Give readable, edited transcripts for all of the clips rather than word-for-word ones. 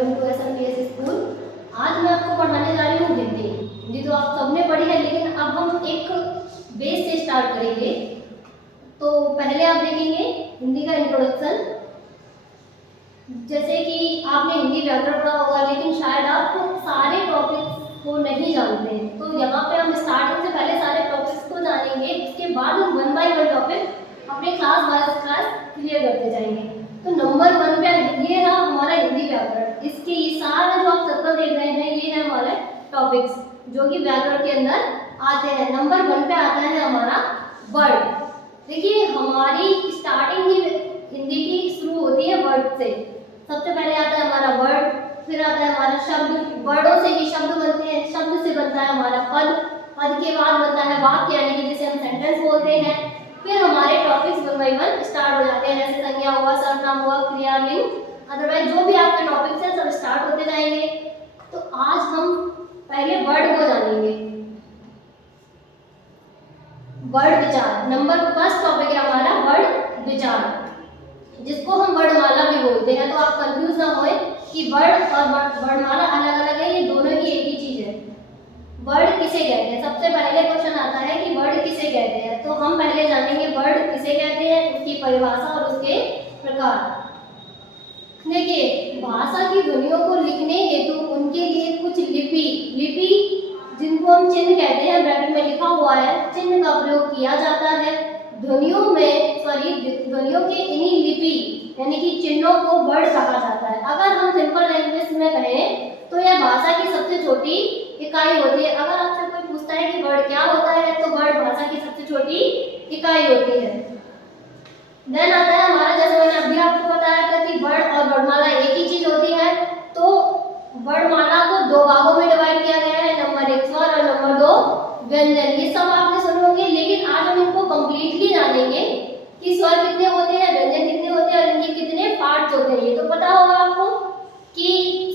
Welcome to SMPS school. आज मैं आपको पढ़ाने जा रही हूँ हिंदी। हिंदी तो आप सबने पढ़ी है, लेकिन अब हम एक बेस से स्टार्ट करेंगे। तो पहले आप देखेंगे हिंदी का इंट्रोडक्शन। जैसे कि आपने हिंदी व्याकरण पढ़ा होगा, लेकिन शायद आप सारे टॉपिक्स को नहीं जानते हैं। तो यहाँ पे हम स्टार्टिंग से पहले सारे टॉपिक्स को जानेंगे, उसके बाद हम 1 बाय 1 टॉपिक अपने क्लास क्लियर करते जाएंगे। तो नंबर 1 पे ये रहा हमारा हिंदी व्याकरण। इसके ये सारे जो आप सर्कल देख रहे हैं, ये है हमारे टॉपिक्स जो कि व्याकरण के अंदर आते हैं। नंबर 1 पे आता है हमारा वर्ड। देखिए, हमारी स्टार्टिंग ही हिंदी की शुरू होती है वर्ड से। सबसे पहले आता है हमारा वर्ड, फिर आता है हमारा शब्द। वर्डों से ही शब्द बनते हैं, शब्द से बनता है हमारा पद, पद के बाद बनता है वाक्य, यानी कि जिसे हम सेंटेंस बोलते हैं। फिर हमारे टॉपिक्स 1 बाय 1 स्टार्ट हो जाते हैं, जैसे संज्ञा हुआ, सर्वनाम हुआ, क्रियालिंग, अदरवाइज जो भी आपके टॉपिक्स हैं सब स्टार्ट होते जाएंगे। तो आज हम पहले वर्ड को जानेंगे। वर्ड विचार, नंबर 1 टॉपिक है हमारा वर्ड विचार, जिसको हम वर्णमाला भी बोलते हैं। तो आप कंफ्यूज ना होए कि वर्ड और वर्णमाला अलग अलग है, ये दोनों ही एक ही चीज है। वर्ड किसे कहते हैं? सबसे पहले क्वेश्चन आता है कि वर्ड किसे कहते हैं। तो हम पहले जानेंगे वर्ड किसे कहते हैं, उसकी परिभाषा और उसके प्रकार। देखिए, भाषा की ध्वनियों को लिखने हेतु उनके लिए कुछ लिपि जिनको हम चिन्ह कहते हैं, ब्रैकेट में लिखा हुआ है, चिन्ह का प्रयोग किया जाता है। ध्वनियों के इन्हीं लिपि यानी कि चिन्हों को वर्ड कहा जाता है। अगर हम सिंपल लैंग्वेज में कहें तो यह भाषा की सबसे छोटी इकाई होती है। अगर आपसे कोई पूछता है कि वर्ड क्या होता है, तो वर्ड भाषा की सबसे छोटी इकाई होती है। देन आता है हमारा, जैसे मैंने अभी आपको बताया था कि वर्ड और वर्णमाला एक ही चीज होती है। तो वर्णमाला को 2 भागों में डिवाइड किया गया है, नंबर 1 स्वर और नंबर 2 व्यंजन। ये सब आपने सुने होंगे, लेकिन आज हम इनको कंप्लीटली जानेंगे कि स्वर कितने होते हैं, व्यंजन कितने होते हैं और इनके कितने पार्ट्स होते हैं। ये तो पता होगा आपको कि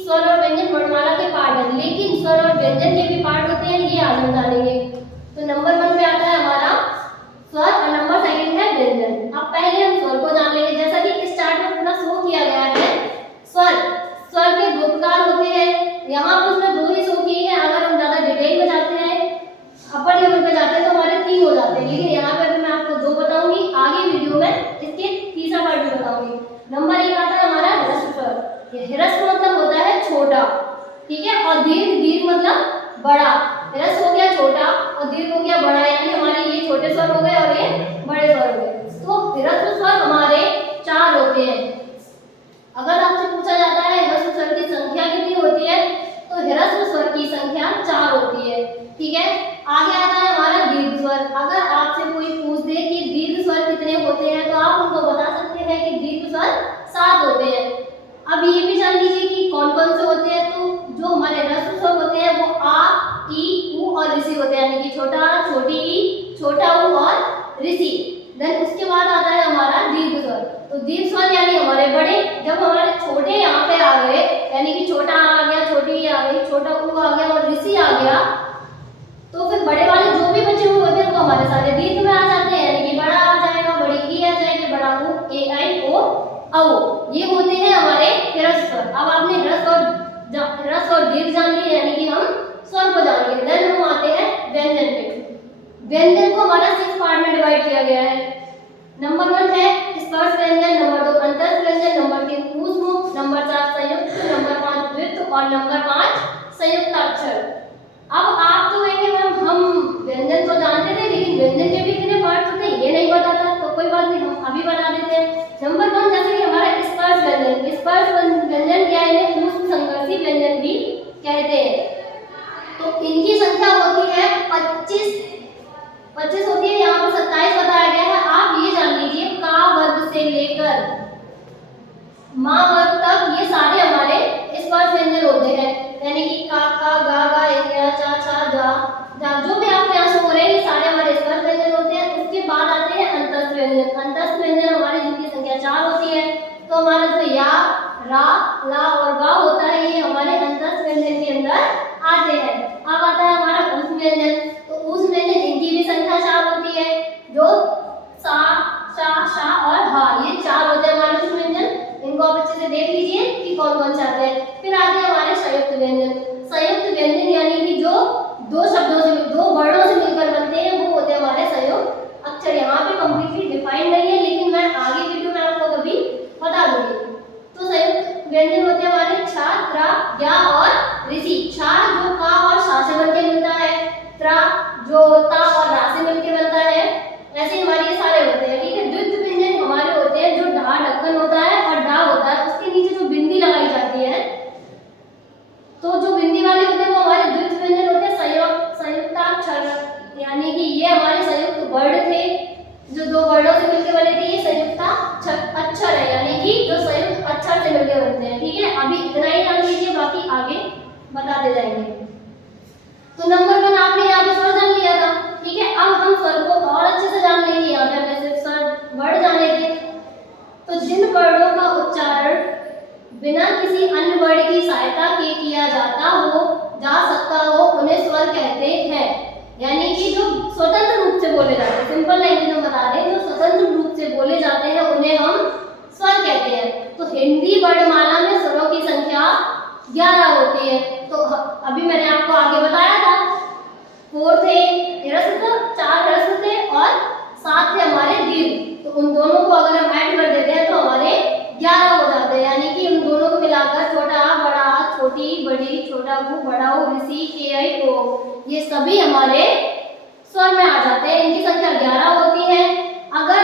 स्वर और व्यंजन वर्णमाला के पार्ट हैं, लेकिन स्वर और व्यंजन के भी पार्ट होते हैं, ये आज हम जानेंगे। तो नंबर 1 पे आता है हमारा स्वर और नंबर 2 है व्यंजन। अब पहले हम स्वर को जान लेंगे। जैसा कि स्टार्ट में पूरा शो किया गया है, स्वर के 2 प्रकार होते हैं। यहाँ पर उसने 2 ही शो किए हैं। अगर हम ज्यादा डिटेल में जाते हैं, अपर लेवल पे जाते हैं, तो हमारे 3 हो जाते हैं, लेकिन यहाँ पे मैं आपको 2 बताऊंगी। आगे वीडियो में इसके तीसरा पार्ट भी बताऊंगी। नंबर 1 आता है हमारा ह्रस्व स्वर। ह्रस्व मतलब होता है छोटा, ठीक है, और दीर्घ मतलब बड़ा। ह्रस्व हो गया छोटा और दीर्घ हो गया बड़ा, यानी हमारे ये छोटे स्वर हो गए और ये बड़े स्वर हो गए। तो ह्रस्व स्वर हमारे 4 होते हैं। अगर आपसे पूछा जाता है ह्रस्व स्वर की संख्या कितनी होती है, तो ह्रस्व स्वर की संख्या 4 होती है, ठीक है। आगे आता है हमारा दीर्घ स्वर। अगर आपसे कोई पूछ दे कि दीर्घ स्वर कितने होते हैं, तो आप उनको बता सकते हैं कि दीर्घ स्वर 7 होते हैं। अब ये भी जान लीजिए कि कौन कौन से होते हैं। तो जो हमारे ह्रस्व स्वर होते हैं वो आ, ई, उ और ऋषि होते हैं, यानी कि छोटा आ, छोटी ई, छोटा उ और ऋषि। देन उसके बाद आता है हमारा दीर्घ स्वर। तो दीर्घ स्वर यानी हमारे बड़े। जब हमारे छोटे यहाँ पे आ गए, यानी कि छोटा आ गया, छोटी ई आ गई, छोटा उ आ गया और ऋषि आ गया, तो फिर बड़े वाले जो भी बचे हुए होते हैं वो हमारे सारे दीर्घ में आ जाते हैं, यानी कि बड़ा आ जाएगा, बड़ी ई आ जाएगी, बड़ा उ, ए, आई, ओ, औ। ये होते हैं हमारे ह्रस्व स्वर। अब आपने ह्रस्व और दीर्घ जान लिए, यानी कि हम स्वर को जान लिए। देन हम आते हैं व्यंजन पे। व्यंजन को हमारा 6 पार्ट में डिवाइड किया गया है। नंबर 1 है स्पर्श व्यंजन, नंबर 2 अंतस्थ व्यंजन, नंबर 3 ऊष्मुख, नंबर 4 संयुक्त, नंबर 5 द्वित्व और नंबर 5 संयुक्त अक्षर। अब आप तो कहेंगे मैम हम व्यंजन तो जानते थे, लेकिन व्यंजन के भी कितने पार्ट्स होते हैं ये नहीं पता था। तो कोई बात नहीं, हम अभी बता देते हैं। नंबर 1 जैसे कि हमारा स्पर्श व्यंजन। स्पर्श व्यंजन या इन्हें ऊष्म संघर्षी व्यंजन भी कहते हैं। तो इनकी संख्या होती है 25 होती है। यहाँ पर 27 बताया गया है। आप ये जान लीजिए, का वर्ग से लेकर मां वर्ग तक ये सारे हमारे स्पर्श व्यंजन होते हैं, यानी कि का, खा, गा, गा, या, चा, छा, जा, जो भी आपके यहाँ से हो रहे हैं, ये सारे हमारे स्पर्श व्यंजन होते हैं। उसके बाद आते हैं अंतस्थ व्यंजन। अंतस्थ व्यंजन हमारे जिनकी संख्या 4 होती है। तो हमारा जो या, रा, ला और गा होता है, ये हमारे अंतस्थ व्यंजन के अंदर फिर आते हैं हमारे संयुक्त व्यंजन। संयुक्त व्यंजन यानी कि जो दो शब्दों से, दो वर्णों से मिलकर बनते हैं, वो होते हैं हमारे संयुक्त अक्षर। यहाँ पे कंप्लीटली डिफाइंड नहीं है, लेकिन मैं आगे वीडियो में आपको कभी बता दूंगी। तो संयुक्त व्यंजन होते हैं हमारे छा, त्रा, ज्ञा और ऋषि। छा जो का और सा से बनके मिलता है, त्रा जो ता और रा से मिलके बनता है, ऐसे हमारे ये सारे होते हैं, ठीक है। द्वित्व व्यंजन हमारे होते हैं जो ढा ढक्कन होता है और डा होता है, उसके नीचे जो बिंदी लगाई जाती है, तो जो बिंदी वाले होते हैं वो हमारे द्वित्व व्यंजन होते हैं। संयुक्ताक्षर यानी कि ये हमारे संयुक्त वर्ण थे, जो दो वर्णों से मिलकर बने थे, ये संयुक्ताक्षर है, यानी कि जो संयुक्त अक्षर से मिलकर बनते हैं, ठीक है। अभी इतना ही जान लीजिए, बाकी आगे बताते जाएंगे। तो नंबर 1 आपने यहाँ पे स्वर जान लिया था, ठीक है। अब हम स्वर को और अच्छे से जान लेंगे। यहाँ पे हमने सिर्फ स्वर वर्ड जाने थे, तो जिन वर्णों का उच्चारण बिना किसी अन्य वर्ण की सहायता के किया जा सकता हो, उन्हें स्वर कहते हैं। यानी कि जो स्वतंत्र रूप से बोले जाते हैं, सिंपल लैंग्वेज में बता दें, जो स्वतंत्र रूप से बोले जाते हैं उन्हें हम स्वर कहते हैं। तो हिंदी वर्णमाला में स्वरों की संख्या 11 होती है। तो अभी मैंने आपको आगे बताया था, 4 थे ह्रस्व, 4 ह्रस्व थे और 7 थे हमारे दीर्घ। तो उन दोनों को अगर हम ऐड कर देते हैं तो हमारे 11 हो जाते हैं। यानी कि उन दोनों को मिलाकर छोटा आ, बड़ा आ, छोटी बड़ी, छोटा ऊ, बड़ा ऊ, ऋषि, के आई, ओ, ये सभी हमारे स्वर में आ जाते हैं। इनकी संख्या 11 होती है। अगर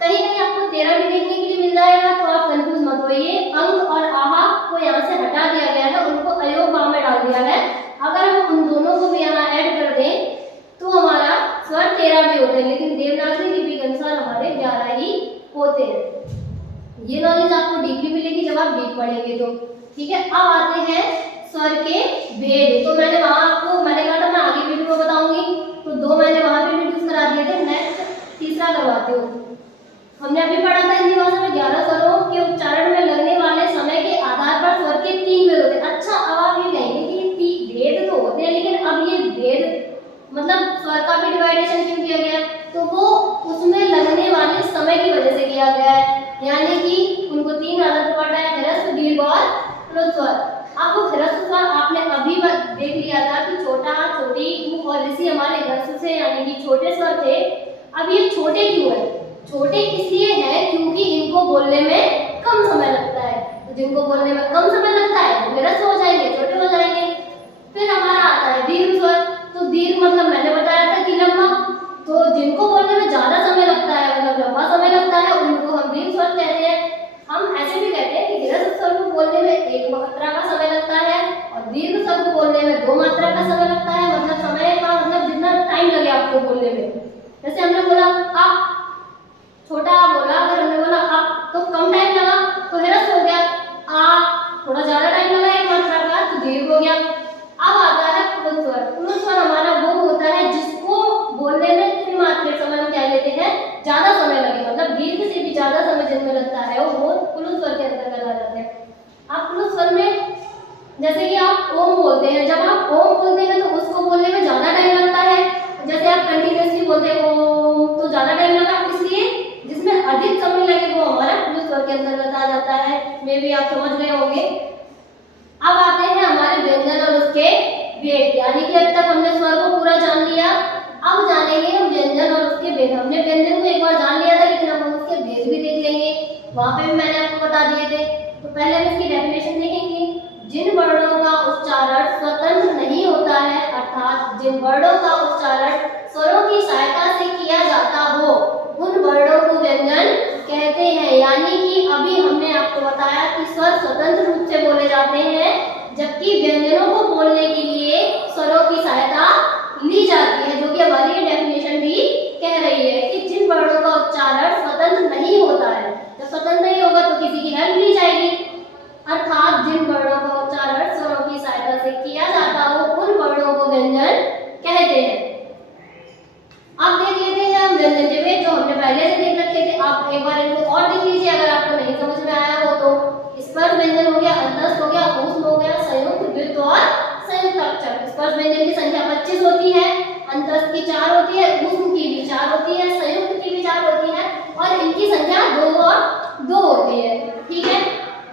कहीं कहीं आपको 13 भी देखने के लिए मिल जाएगा तो आप कंफ्यूज मत होइए। अंक और आहा को यहाँ से हटा दिया गया है, उनको अयोग भाव में डाल दिया है। अगर हम उन दोनों को भी यहाँ ऐड कर दें तो हमारा स्वर 13 भी होते हैं, लेकिन देवनागरी लिपि के अनुसार हमारे 11 ही होते हैं। ये नॉलेज आपको डीपली मिलेगी जब आप डीप पढ़ेंगे तो, ठीक है। अब आते हैं स्वर के भेद। तो मैंने कहा था मैं आगे वीडियो में बताऊंगी, तो 2 मैंने वहां पे इंट्रोड्यूस करा दिए थे, नेक्स्ट तीसरा करवाती हूँ। हमने अभी पढ़ा था हिंदी भाषा में 11 स्वरों के उच्चारण में लगने वाले समय के आधार पर स्वर के 3 भेद होते हैं। अच्छा, अब आप ये कहेंगे कि भेद तो होते हैं, लेकिन अब ये भेद मतलब स्वर का भी डिवाइडेशन क्यों किया गया? तो वो उसमें लगने वाले समय की वजह से किया गया है। यानी कि उनको 3 आधार पर बांटा है, ह्रस्व, दीर्घ और प्लुत स्वर। अब वो ह्रस्व स्वर आपने अभी देख लिया था कि छोटा, छोटी, ऊ और ऋषि हमारे ह्रस्व से यानी कि छोटे स्वर थे। अब ये छोटे क्यों है? छोटे इसलिए है क्योंकि इनको बोलने में कम समय लगता है। तो जिनको बोलने में कम समय लगता है वो ह्रस्व हो जाएंगे, छोटे हो जाएंगे। फिर हमारा आता है दीर्घ स्वर। तो दीर्घ मतलब मैंने बताया था कि लंबा। तो जिनको बोलने में ज्यादा समय लगता है, मतलब लंबा समय लगता है, उनको हम दीर्घ स्वर कहते हैं। हम ऐसे भी कहते हैं कि ह्रस्व स्वर को बोलने में 1 मात्रा का समय लगता है और दीर्घ स्वर को बोलने में 2 मात्रा का समय लगता है। मतलब समय का मतलब जितना टाइम लगे आपको बोलने में। जैसे हमने बोला आप, छोटा बोला, अगर हमने बोला आप तो कम टाइम लगा तो ह्रस्व हो गया। आ थोड़ा ज्यादा टाइम लगा 1 मात्रा का तो दीर्घ हो गया। अब आता है प्लुत स्वर। प्लुत स्वर हमारा वो होता है जिसको बोलने में त्रिमात्रिक समय हम कह लेते हैं, ज्यादा समय लगे, मतलब दीर्घ से भी ज्यादा समय जिनमें लगता है वो प्लुत स्वर के अंतर्गत आ जाते हैं। आप प्लुत स्वर में जैसे कि आप ओम बोलते हैं, जब आप ओम बोलते हैं तो उसको बोलने में ज्यादा टाइम लगता है। जैसे आप कंटिन्यूअसली बोलते हैं ओम तो ज्यादा टाइम लगा, इसलिए जिसमें अधिक समय लगे वो हमारा प्लुत स्वर के अंतर्गत आ जाता है। मे भी आप समझ गए होंगे। अब आते हैं हमारे व्यंजन और उसके भेद। यानी कि अब तक हमने स्वर को पूरा जान लिया, अब जानेंगे हम व्यंजन और उसके भेद। हमने व्यंजन को एक बार जान लिया था, लेकिन अब हम उसके भेद भी देख लेंगे। वहां पे भी मैंने आपको बता दिए थे। तो पहले हम इसकी डेफिनेशन देखेंगे। जिन वर्णों का उच्चारण स्वतंत्र नहीं होता है, अर्थात जिन वर्णों का उच्चारण स्वरों की सहायता से किया जाता हो, उन वर्णों को व्यंजन कहते हैं। यानी कि अभी हमने आपको बताया कि स्वर स्वतंत्र रूप से बोले जाते हैं, जबकि व्यंजनों को बोलने के लिए स्वरों की सहायता ली जाती है, जो कि हमारी ये डेफिनेशन भी कह रही है कि जिन वर्णों का उच्चारण स्वतंत्र नहीं होता है, जब स्वतंत्र नहीं होगा तो किसी की हेल्प ली जाएगी। अर्थात जिन वर्णों का उच्चारण स्वरों की सहायता से किया जाता हो, उन वर्णों को व्यंजन कहते हैं। अब देख लेते हैं हम व्यंजन के भेद, जो हमने पहले से देख रखे थे। आप एक बार इनको और देख लीजिए अगर आपको नहीं समझ में आया हो तो। स्पर्श व्यंजन हो गया, अंतस्थ हो गया, ऊष्म हो गया, संयुक्त, द्वित्व और संयुक्त अक्षर। स्पर्श व्यंजन की संख्या 25 होती है, अंतस्थ की 4 होती है, ऊष्म की भी 4 होती है, संयुक्त की भी 4 होती है और इनकी संख्या 2 और 2 होती है, ठीक है।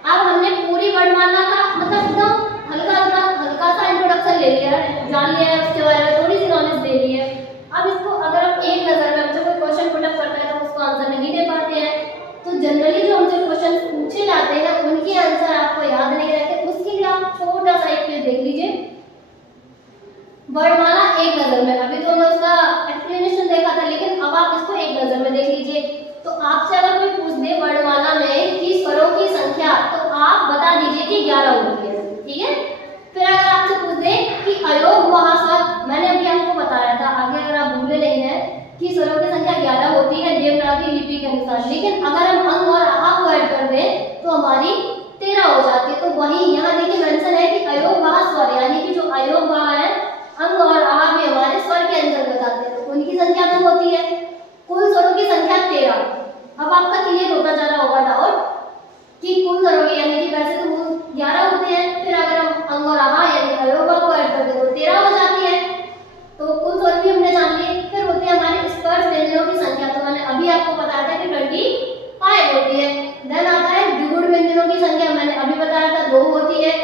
अब हमने पूरी वर्णमाला का मतलब एकदम हल्का सा इंट्रोडक्शन ले लिया है, जान लिया है उसके बारे में, थोड़ी सी नॉलेज दे ली है। अब इसको अगर हम एक नजर में हमसे कोई क्वेश्चन पुटअप करता है तो उसको आंसर नहीं दे पाते हैं, तो जनरली जो हमसे क्वेश्चन पूछे जाते हैं उनके आंसर आपको याद नहीं रहते, उसके लिए आप छोटा सा एक पेज देख लीजिए, वर्णमाला एक नजर में। अभी तो हमने उसका एक्सप्लेनेशन देखा था, लेकिन अब आप इसको एक नजर में देख लीजिए। तो आपसे अगर कोई पूछ दे वर्णमाला में कि स्वरों की संख्या, तो आप बता दीजिए कि 11 होती है, ठीक है। फिर अगर आपसे पूछ दे कि अयोग वहा स्वर, मैंने अभी आपको बताया था, आगे अगर आप भूले नहीं है कि स्वरों की संख्या 11 होती है देवनागरी लिपि के अनुसार, लेकिन अगर हम अंग और आहा को ऐड कर दें तो हमारी 13 हो जाती है। तो वही यहाँ देखिए मेंशन है कि अयोग वहा स्वर, यानी कि जो अयोग वहा है अंग और आहा में हमारे स्वर के अंतर्गत आते हैं, तो उनकी संख्या तो होती है। कुल स्वरों की संख्या 13। अब आपका क्लियर होता जा रहा होगा डाउट कि कुल स्वरों की, यानी कि वैसे तो 11 होते हैं, फिर अगर हम अंग और आहा यानी अयोग को ऐड कर दें तो 13 हो जाती है। तो कुल स्वर भी हमने जान लिए। फिर होती है हमारी स्पर्श व्यंजनों की संख्या, तो मैंने अभी आपको बताया था कि 25 होती है। देन आता है द्विगुण व्यंजनों की संख्या, मैंने अभी बताया था 2 होती है।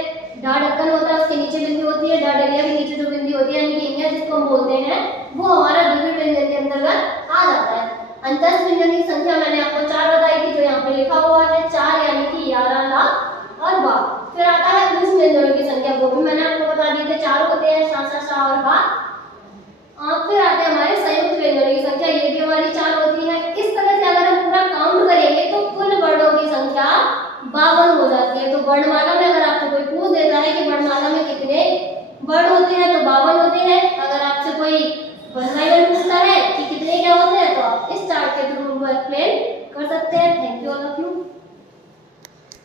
डा ढक्कन होता है, उसके नीचे बिंदी होती है, डा डलिया के नीचे जो बिंदी होती है यानी कि इंगिया जिसको हम बोलते हैं, वो हमारा द्विगुण व्यंजन के अंतर्गत आ जाता है। अंतस्थ व्यंजन की संख्या मैंने आपको 4 बताई थी, जो यहाँ पे लिखा हुआ है 4, यानी कि 11 ला और बा। फिर आता है उस व्यंजनों की संख्या, वो भी मैंने आपको बता दी थी 4 होते हैं, शा सा शा और बा। फिर आते हैं हमारे संयुक्त व्यंजनों की संख्या, ये भी हमारी 4 होती है। इस तरह से अगर हम पूरा काउंट करेंगे तो कुल वर्णों की संख्या 52 हो जाती है। तो वर्णमाला में अगर आपको कोई पूछ देता है कि वर्णमाला में कितने वर्ण होते हैं, तो 52 होते हैं। अगर आपसे कोई वन पूछता है कि कितने क्या होते हैं, तो आप इस चार्ट के थ्रू उनको एक्सप्लेन कर सकते हैं। Thank you all of you.